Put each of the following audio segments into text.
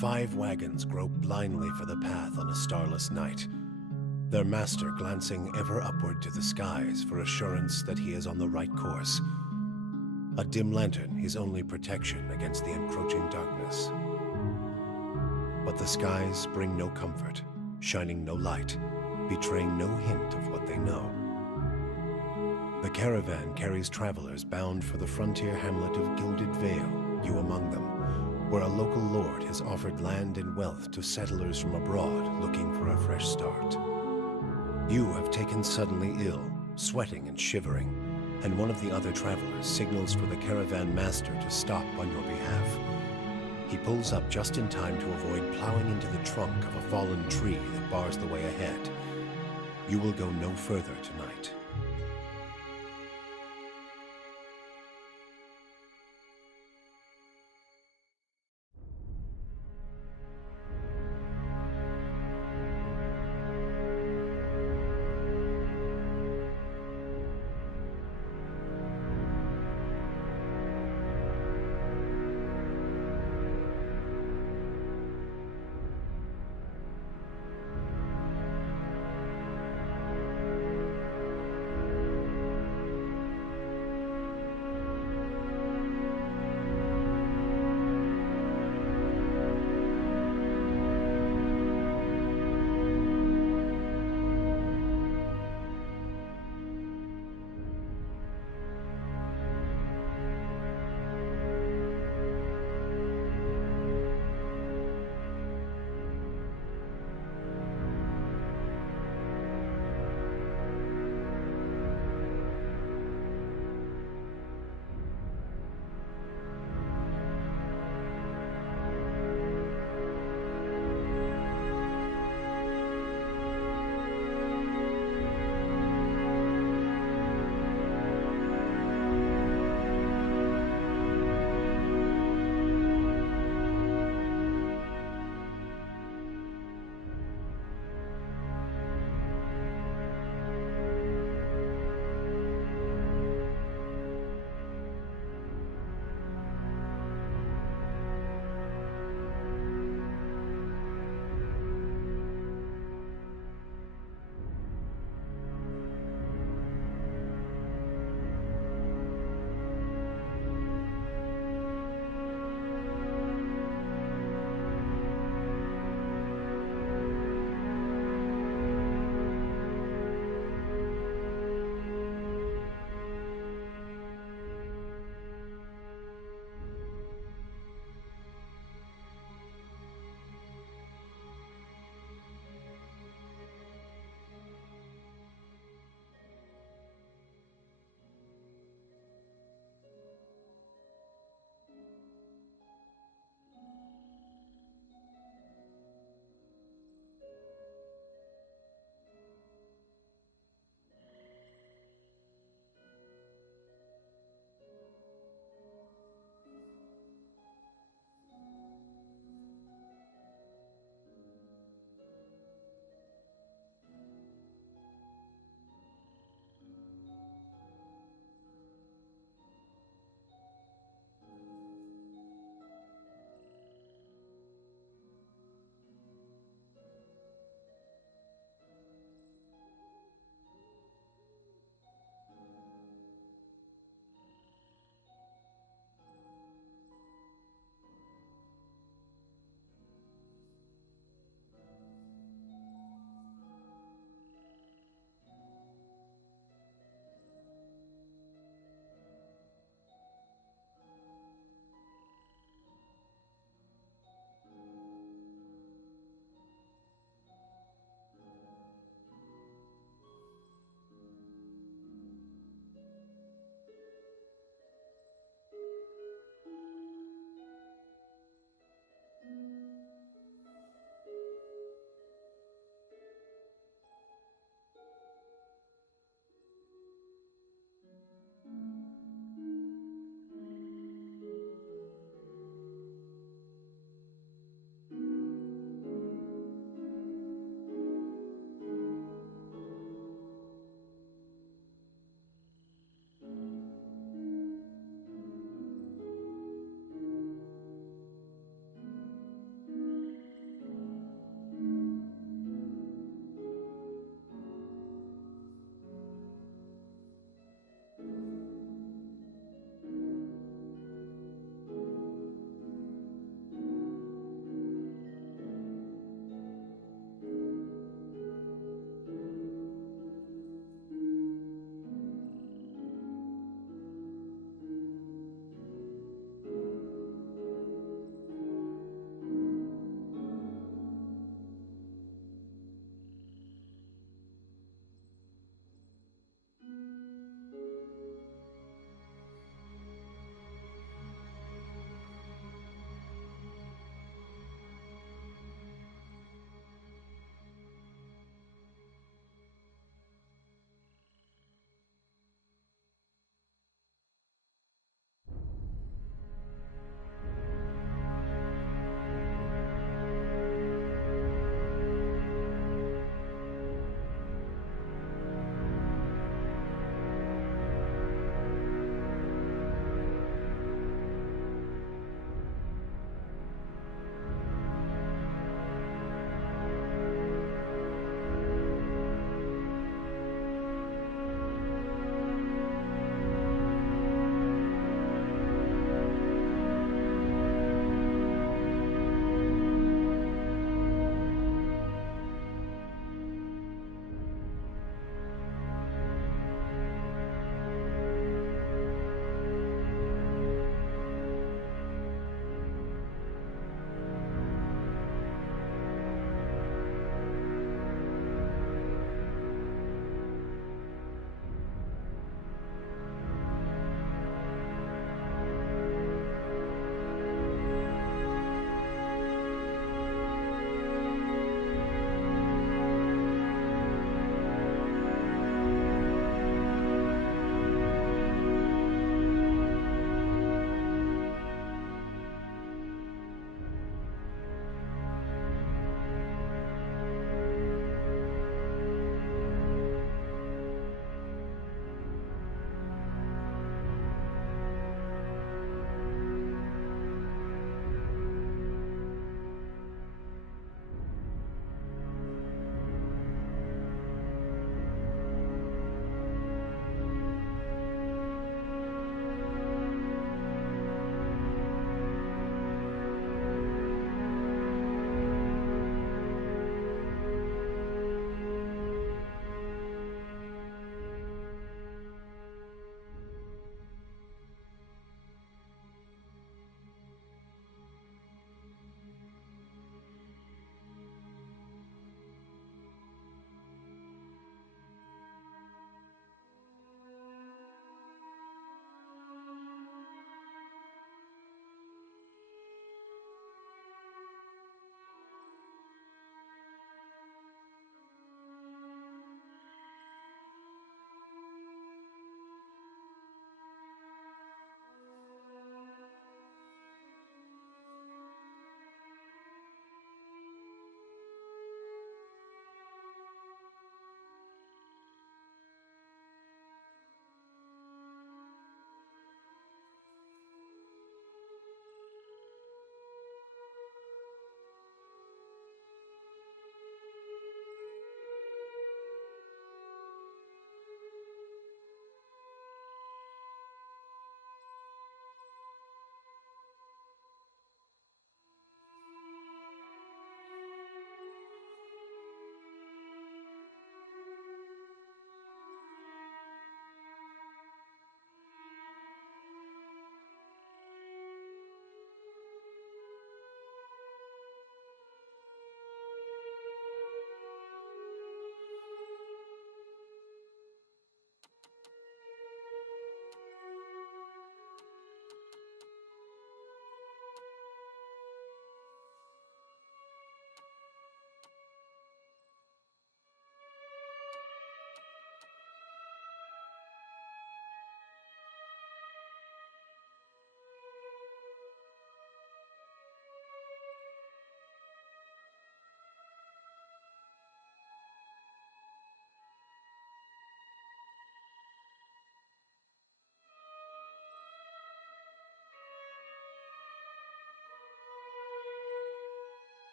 5 wagons grope blindly for the path on a starless night, their master glancing ever upward to the skies for assurance that he is on the right course. A dim lantern his only protection against the encroaching darkness. But the skies bring no comfort, shining no light, betraying no hint of what they know. The caravan carries travelers bound for the frontier hamlet of Gilded Vale, you among them, where a local lord has offered land and wealth to settlers from abroad looking for a fresh start. You have taken suddenly ill, sweating and shivering, and one of the other travelers signals for the caravan master to stop on your behalf. He pulls up just in time to avoid plowing into the trunk of a fallen tree that bars the way ahead. You will go no further tonight.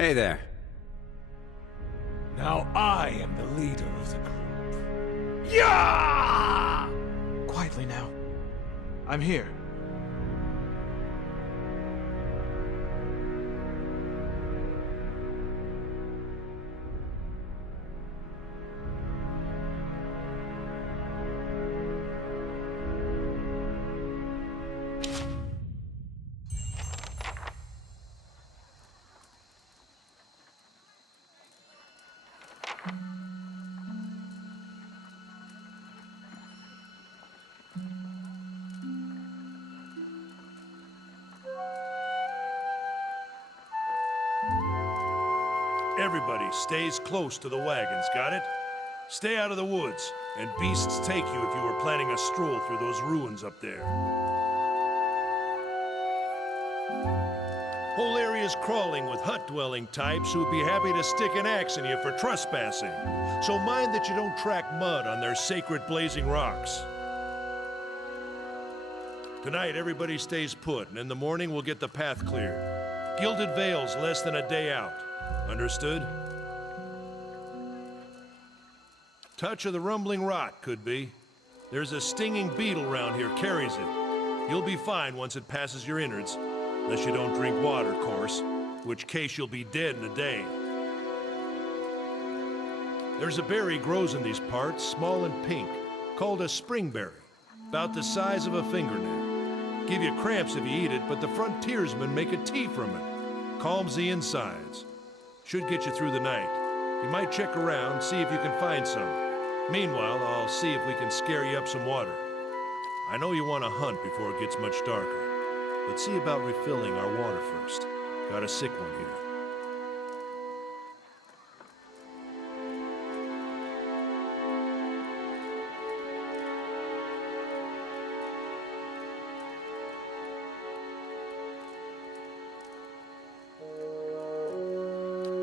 Hey there. Now I am the leader of the group. Yeah! Quietly now. I'm here. Everybody stays close to the wagons, got it? Stay out of the woods, and beasts take you if you were planning a stroll through those ruins up there. Whole area's crawling with hut-dwelling types who'd be happy to stick an axe in you for trespassing. So mind that you don't track mud on their sacred blazing rocks. Tonight, everybody stays put, and in the morning we'll get the path cleared. Gilded Vale's less than a day out. Understood? Touch of the rumbling rot, could be. There's a stinging beetle round here, carries it. You'll be fine once it passes your innards. Unless you don't drink water, of course. In which case you'll be dead in a day. There's a berry grows in these parts, small and pink, called a springberry. About the size of a fingernail. Give you cramps if you eat it, but the frontiersmen make a tea from it. Calms the insides. Should get you through the night. You might check around, see if you can find some. Meanwhile, I'll see if we can scare you up some water. I know you want to hunt before it gets much darker. But see about refilling our water first. Got a sick one here.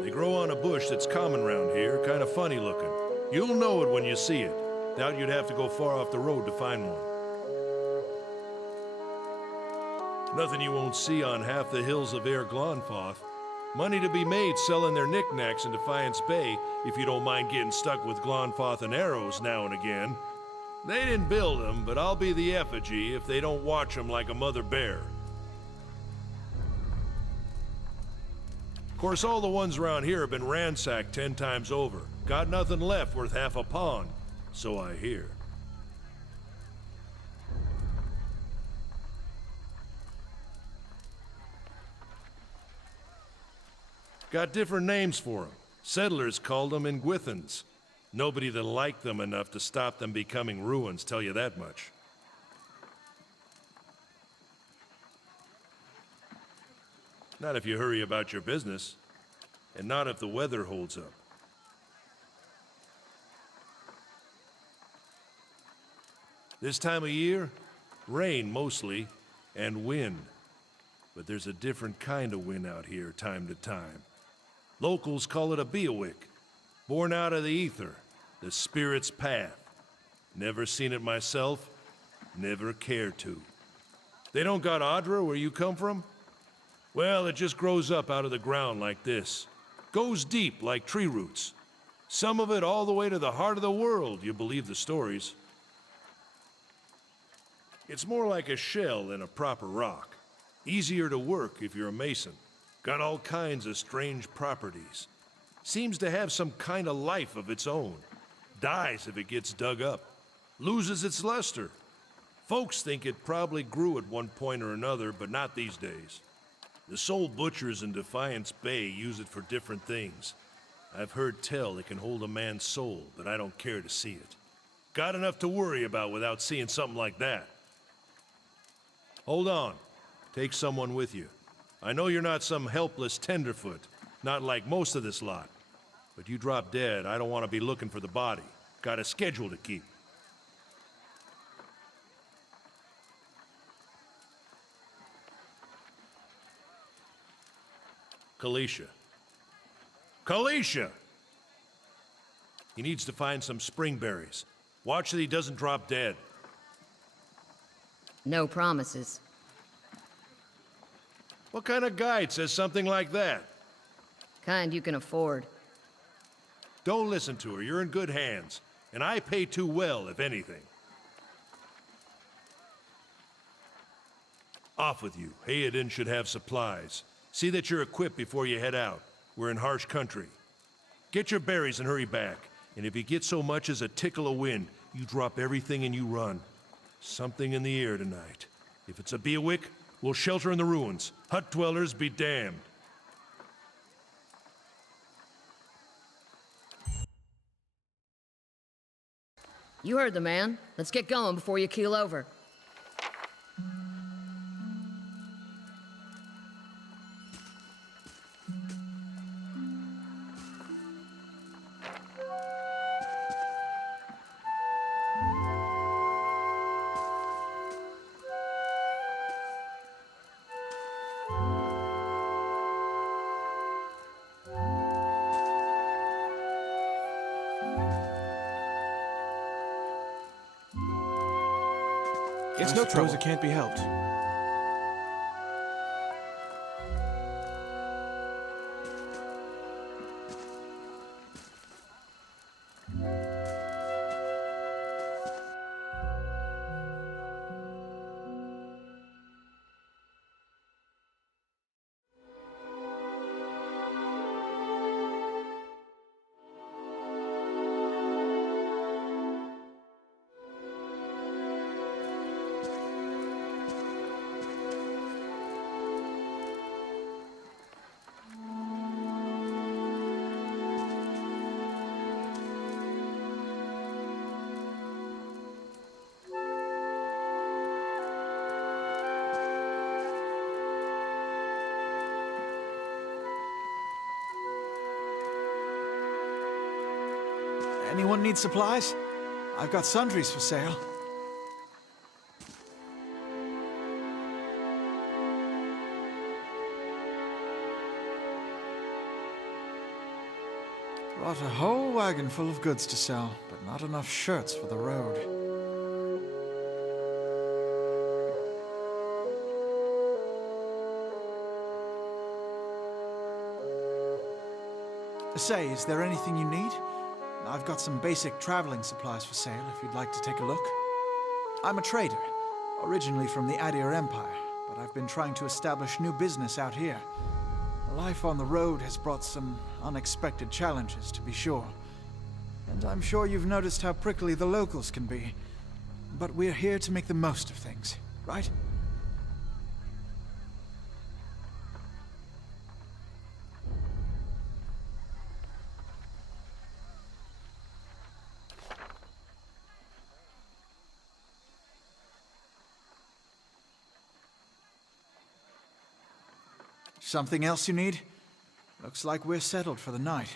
They grow on a bush that's common round here, kind of funny looking. You'll know it when you see it. Doubt you'd have to go far off the road to find one. Nothing you won't see on half the hills of Air Glonfoth. Money to be made selling their knickknacks in Defiance Bay, if you don't mind getting stuck with Glonfoth and arrows now and again. They didn't build them, but I'll be the effigy if they don't watch them like a mother bear. Of course, all the ones around here have been ransacked 10 times over. Got nothing left worth half a pond, so I hear. Got different names for them. Settlers called them Ingwithans. Nobody that liked them enough to stop them becoming ruins, tell you that much. Not if you hurry about your business, and not if the weather holds up. This time of year, rain mostly, and wind. But there's a different kind of wind out here time to time. Locals call it a beowick, born out of the ether, the spirit's path. Never seen it myself, never cared to. They don't got Adra where you come from? Well, it just grows up out of the ground like this. Goes deep like tree roots. Some of it all the way to the heart of the world, you believe the stories. It's more like a shell than a proper rock. Easier to work if you're a mason. Got all kinds of strange properties. Seems to have some kind of life of its own. Dies if it gets dug up. Loses its luster. Folks think it probably grew at one point or another, but not these days. The soul butchers in Defiance Bay use it for different things. I've heard tell it can hold a man's soul, but I don't care to see it. Got enough to worry about without seeing something like that. Hold on. Take someone with you. I know you're not some helpless tenderfoot, not like most of this lot. But you drop dead, I don't want to be looking for the body. Got a schedule to keep. Kalisha. Kalisha! He needs to find some springberries. Watch that he doesn't drop dead. No promises. What kind of guide says something like that? Kind you can afford. Don't listen to her. You're in good hands. And I pay too well, if anything. Off with you. Hayden should have supplies. See that you're equipped before you head out. We're in harsh country. Get your berries and hurry back. And if you get so much as a tickle of wind, you drop everything and you run. Something in the air tonight. If it's a Beawick, we'll shelter in the ruins. Hut dwellers be damned. You heard the man. Let's get going before you keel over. It's no trouble. It can't be helped. Anyone need supplies? I've got sundries for sale. Brought a whole wagon full of goods to sell, but not enough shirts for the road. Say, is there anything you need? I've got some basic traveling supplies for sale if you'd like to take a look. I'm a trader, originally from the Adir Empire, but I've been trying to establish new business out here. Life on the road has brought some unexpected challenges, to be sure. And I'm sure you've noticed how prickly the locals can be. But we're here to make the most of things, right? Something else you need? Looks like we're settled for the night.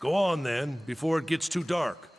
Go on then, before it gets too dark.